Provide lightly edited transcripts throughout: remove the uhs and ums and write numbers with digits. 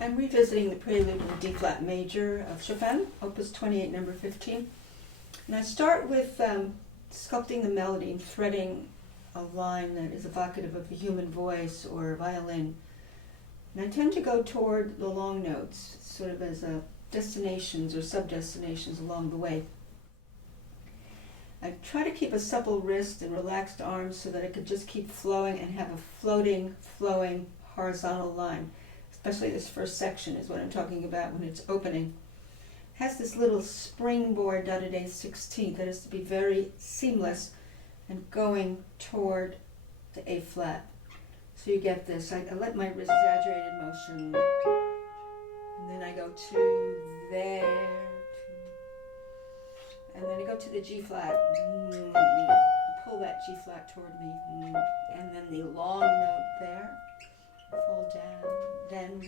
I'm revisiting the Prelude in D-flat major of Chopin, Opus 28, number 15. And I start with sculpting the melody and threading a line that is evocative of a human voice or a violin. And I tend to go toward the long notes, sort of as destinations or sub-destinations along the way. I try to keep a supple wrist and relaxed arms so that I could just keep flowing and have a flowing horizontal line. Especially this first section is what I'm talking about when it's opening. It has this little springboard dotted A16 that is to be very seamless and going toward the A flat. So you get this. I let my wrist exaggerated motion, and then I go to there, and then I go to the G flat. Pull that G flat toward me, and then the long note there. Fall down, then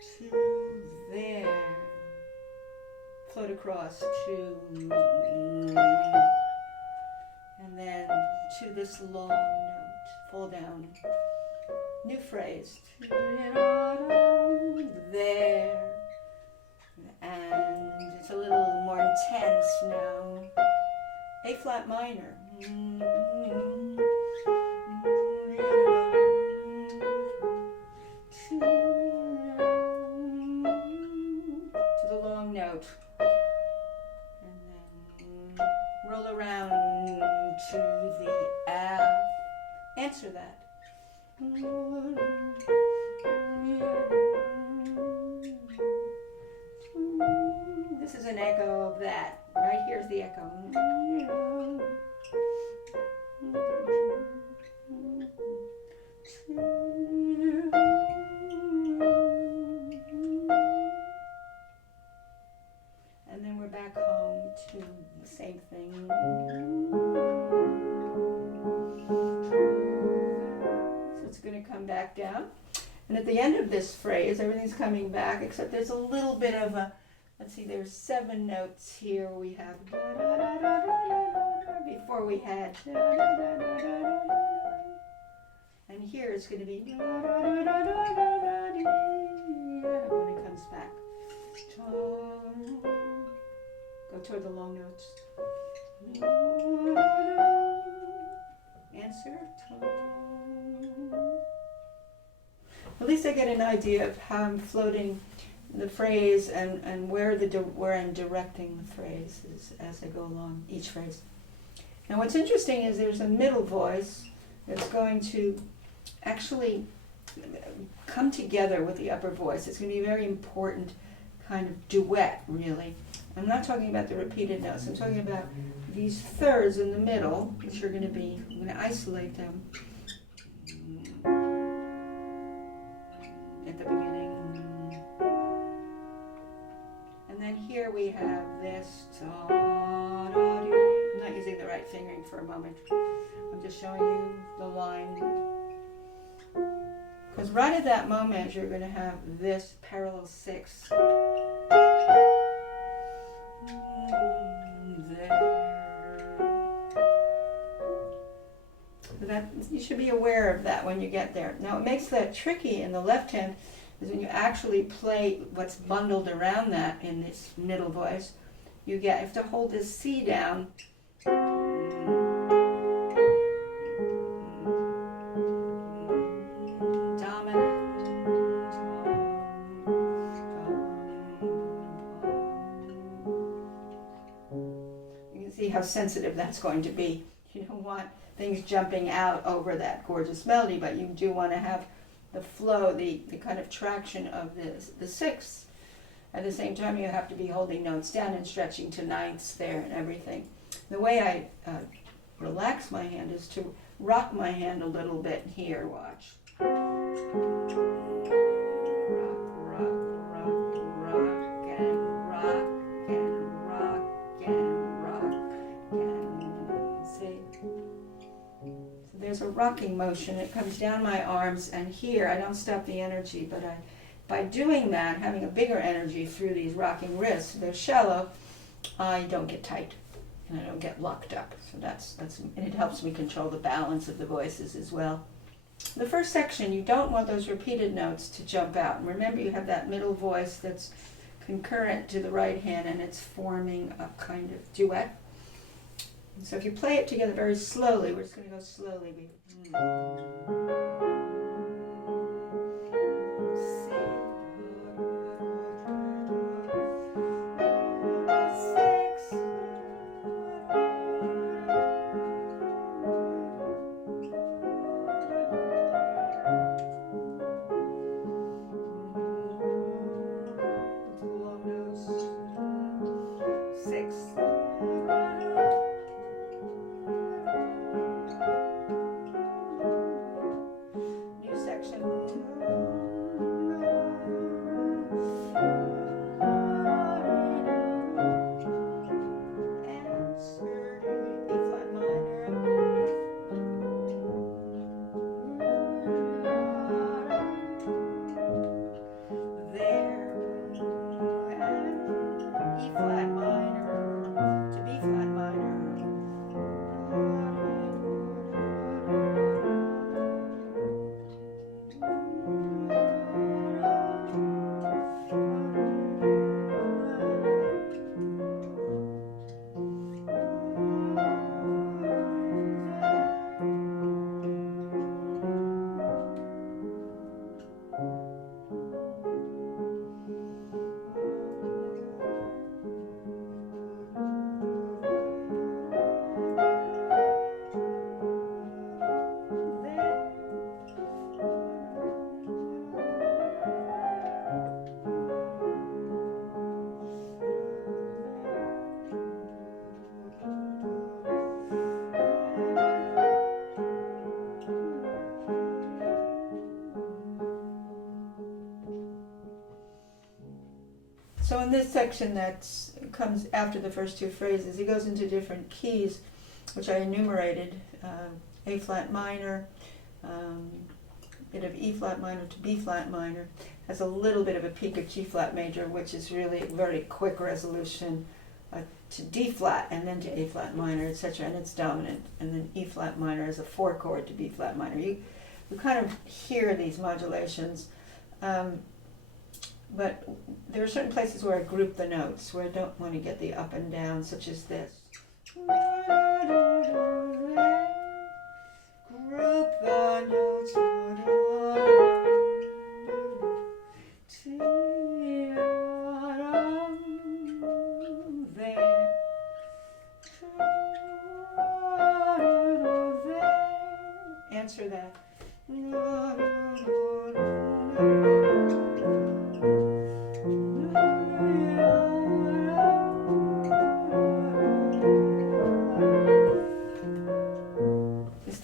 to there, float across to, and then to this long note, fall down, new phrase, there, and it's a little more intense now, A flat minor. To the long note, and then roll around to the F. Answer that. This is an echo of that. Right here's the echo. And then we're back home to the same thing. So it's going to come back down. And at the end of this phrase, everything's coming back, except there's a little bit of a, let's see, there's 7 notes here. We have da, da, da, da, da, da, before we had da, da, da, da, da, da, and here it's going to be da, da, da, da, da, da, da, when it comes back. Go toward the long notes. Answer. At least I get an idea of how I'm floating the phrase and where I'm directing the phrases as I go along each phrase. Now what's interesting is there's a middle voice that's going to actually come together with the upper voice. It's going to be a very important kind of duet, really. I'm not talking about the repeated notes. I'm talking about these thirds in the middle, which are going to be, I'm going to isolate them at the beginning. And then here we have this. I'm not using the right fingering for a moment. I'm just showing you the line. Because right at that moment, you're going to have this parallel 6. That, you should be aware of that when you get there. Now, what makes that tricky in the left hand is when you actually play what's bundled around that in this middle voice, you have to hold this C down. How sensitive that's going to be. You don't want things jumping out over that gorgeous melody, but you do want to have the flow, the kind of traction of the 6th. At the same time, you have to be holding notes down and stretching to 9ths there and everything. The way I relax my hand is to rock my hand a little bit here. Watch. There's a rocking motion. It comes down my arms, and here I don't stop the energy, but by doing that, having a bigger energy through these rocking wrists, they're shallow, I don't get tight. and I don't get locked up. So that's and it helps me control the balance of the voices as well. The first section, you don't want those repeated notes to jump out. And remember, you have that middle voice that's concurrent to the right hand, and it's forming a kind of duet. And so if you play it together very slowly, we're just going to go slowly. So in this section that comes after the first two phrases, he goes into different keys, which I enumerated. A flat minor, bit of E flat minor to B flat minor, has a little bit of a peak of G flat major, which is really very quick resolution, to D flat and then to A flat minor, etc. And it's dominant. And then E flat minor is a 4 chord to B flat minor. You kind of hear these modulations. But there are certain places where I group the notes, where I don't want to get the up and down, such as this. Group the notes. Answer that.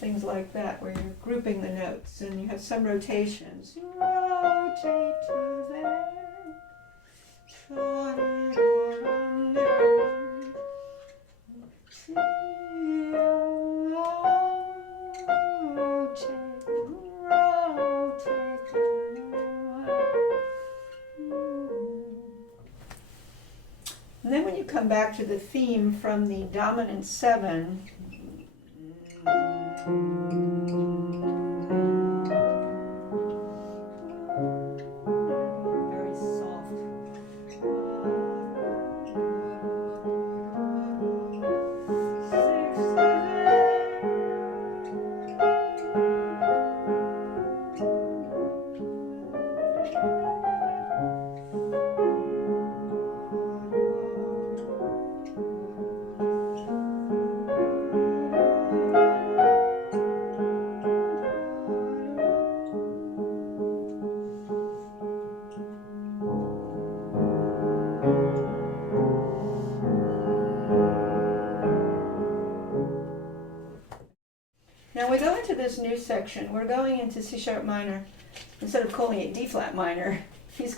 Things like that, where you're grouping the notes and you have some rotations. Rotate to there. And then when you come back to the theme from the dominant 7, very soft. Now we go into this new section. We're going into C sharp minor. Instead of calling it D flat minor, he's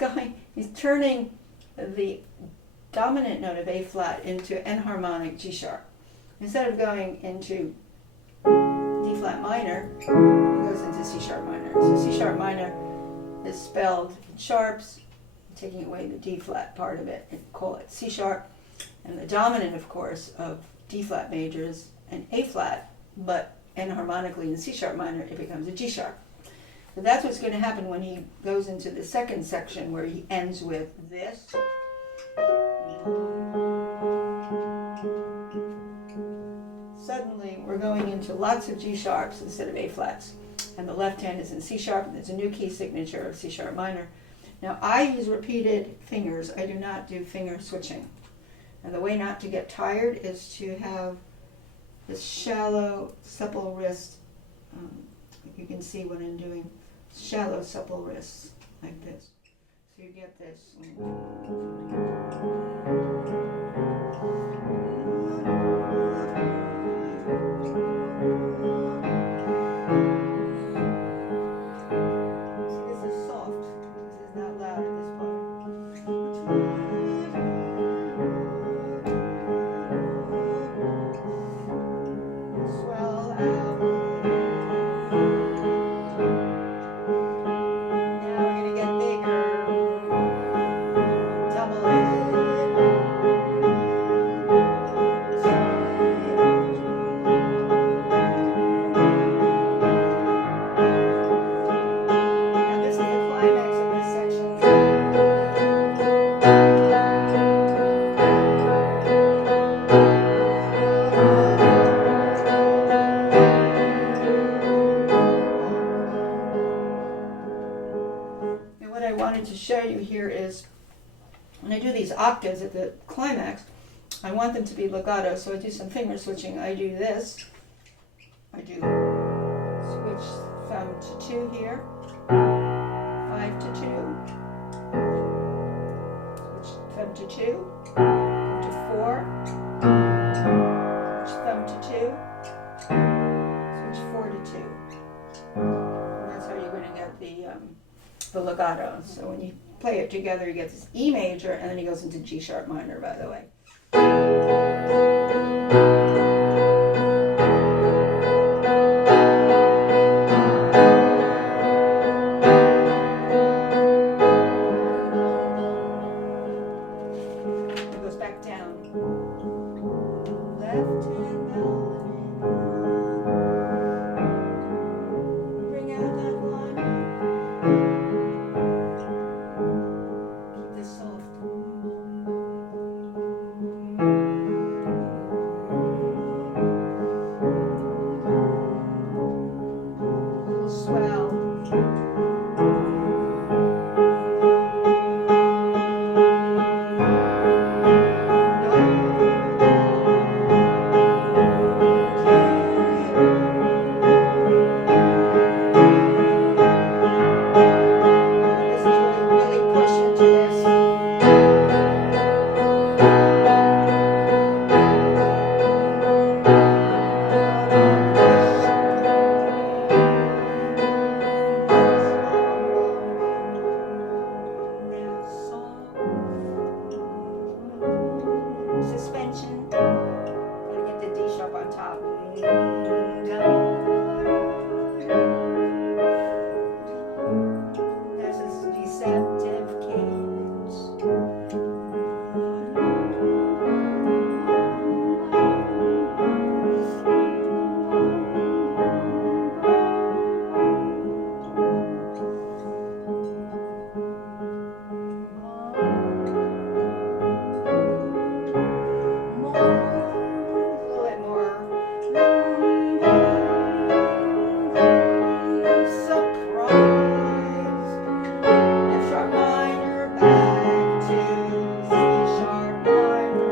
turning the dominant note of A flat into enharmonic G sharp. Instead of going into D flat minor, he goes into C sharp minor. So C sharp minor is spelled in sharps, taking away the D flat part of it, and call it C sharp. And the dominant, of course, of D flat major is an A flat, but enharmonically in C sharp minor it becomes a G sharp. So that's what's going to happen when he goes into the second section where he ends with this. Suddenly we're going into lots of G sharps instead of A flats. And the left hand is in C sharp, and there's a new key signature of C sharp minor. Now I use repeated fingers. I do not do finger switching. And the way not to get tired is to have this shallow, supple wrist. You can see what I'm doing. Shallow, supple wrists, like this. So you get this. See, this is soft. This is not loud at this point. Swell out. Now we're going to get bigger. Double it. Now this is the climax of this section. And what I wanted to show you here is when I do these octaves at the climax, I want them to be legato, so I do some finger switching. I do this. I do switch thumb to 2 here, 5 to 2, switch thumb to 2, go to 4, switch thumb to 2, switch 4 to 2. And that's how you're going to get the legato. So when you play it together, you get this E major, and then he goes into G sharp minor, by the way. It goes back down. Left hand melody. Bring out that line. Keep this soft. Little swell. This is where you really push into this. Now song. Suspension. Gotta get the D sharp on top. There's this deceptive cadence. A little bit more. Surprise. F sharp minor back to C sharp minor.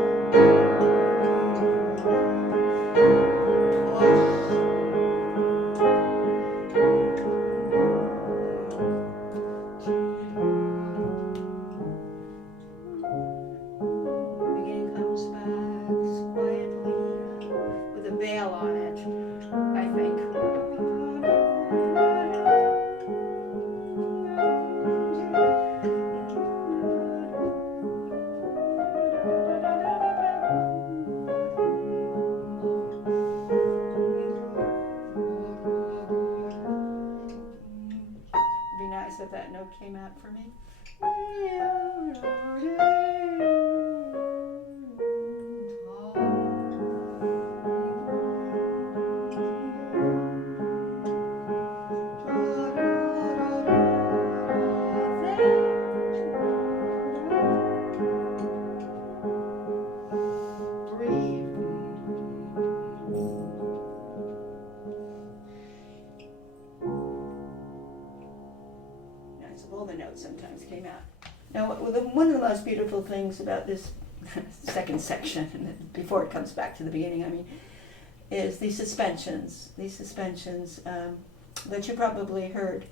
Beginning comes back quietly with a veil on it, I think. It'd be nice if that note came out for me. the notes sometimes came out. Now, one of the most beautiful things about this second section, before it comes back to the beginning, I mean, is these suspensions that you probably heard,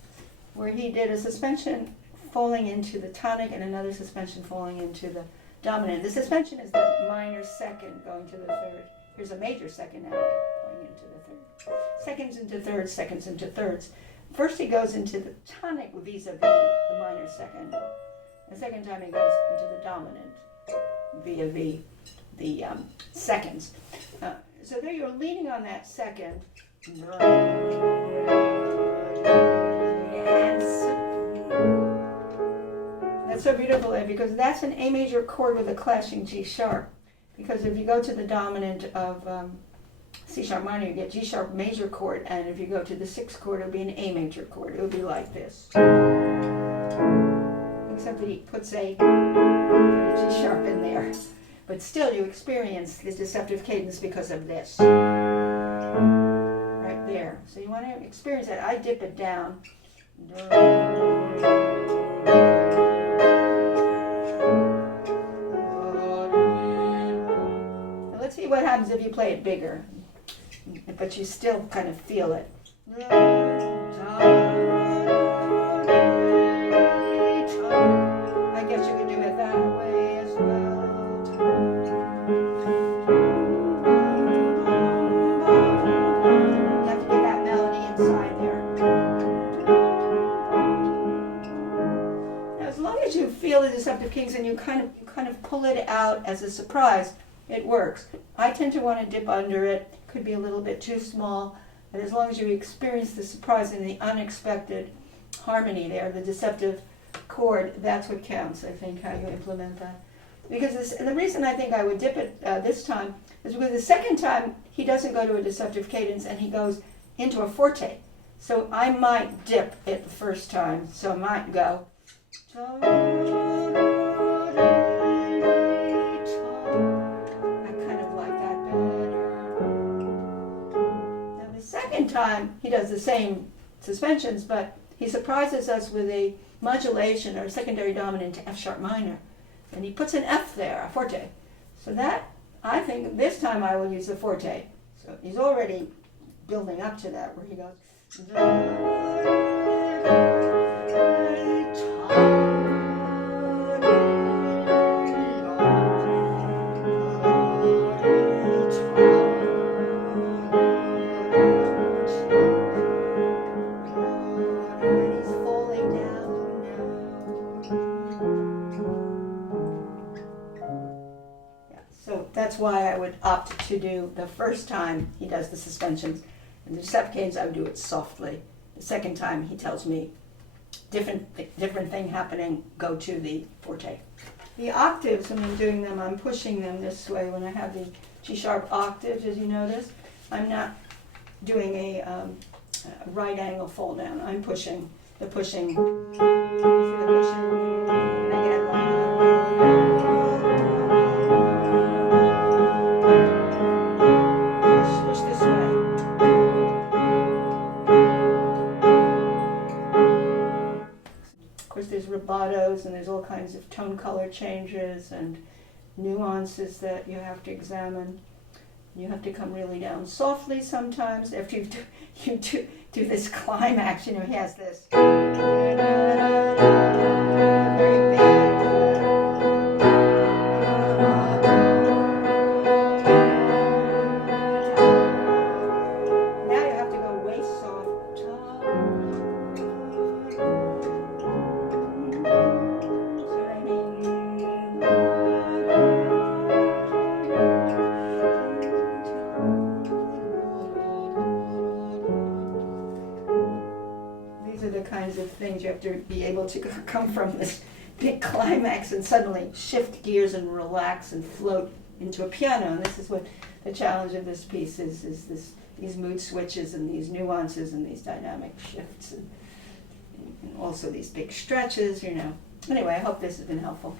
where he did a suspension falling into the tonic and another suspension falling into the dominant. The suspension is the minor second going to the third. Here's a major second now going into the third. Seconds into thirds, seconds into thirds. First he goes into the tonic vis-a-vis the minor second. The second time he goes into the dominant vis-a-vis the seconds. So there you're leaning on that second. That's so beautiful there, because that's an A major chord with a clashing G sharp. Because if you go to the dominant of C sharp minor, you get G sharp major chord, and if you go to the sixth chord, it would be an A major chord. It would be like this. Except that he puts a G sharp in there. But still you experience the deceptive cadence because of this. Right there. So you want to experience that. I dip it down. Now let's see what happens if you play it bigger. But you still kind of feel it. I guess you could do it that way as well. You have to get that melody inside there. Now, as long as you feel the deceptive kings and you kind of pull it out as a surprise, it works. I tend to want to dip under it. Could be a little bit too small, but as long as you experience the surprise and the unexpected harmony there, the deceptive chord, that's what counts, I think, how you implement that. Because and the reason I think I would dip it this time is because the second time he doesn't go to a deceptive cadence and he goes into a forte. So I might dip it the first time, so I might go. Second time he does the same suspensions, but he surprises us with a modulation or a secondary dominant to F sharp minor, and he puts an F there, a forte. So that, I think this time I will use the forte. So he's already building up to that, where he goes. That's why I would opt to do the first time he does the suspensions. And the deceptive cadence, I would do it softly. The second time he tells me, different thing happening, go to the forte. The octaves, when I'm doing them, I'm pushing them this way. When I have the G sharp octaves, as you notice, I'm not doing a right angle fold down. I'm pushing, the pushing. See the pushing? And I get push this way. Of course, there's rubatos and there's all kinds of tone color changes and nuances that you have to examine. You have to come really down softly sometimes after you do this climax. You know, he has this very big. Now you have to go way soft. These are the kinds of things you have to be able to come from this big climax and suddenly shift gears and relax and float into a piano. And this is what the challenge of this piece is these mood switches and these nuances and these dynamic shifts and also these big stretches, you know. Anyway, I hope this has been helpful.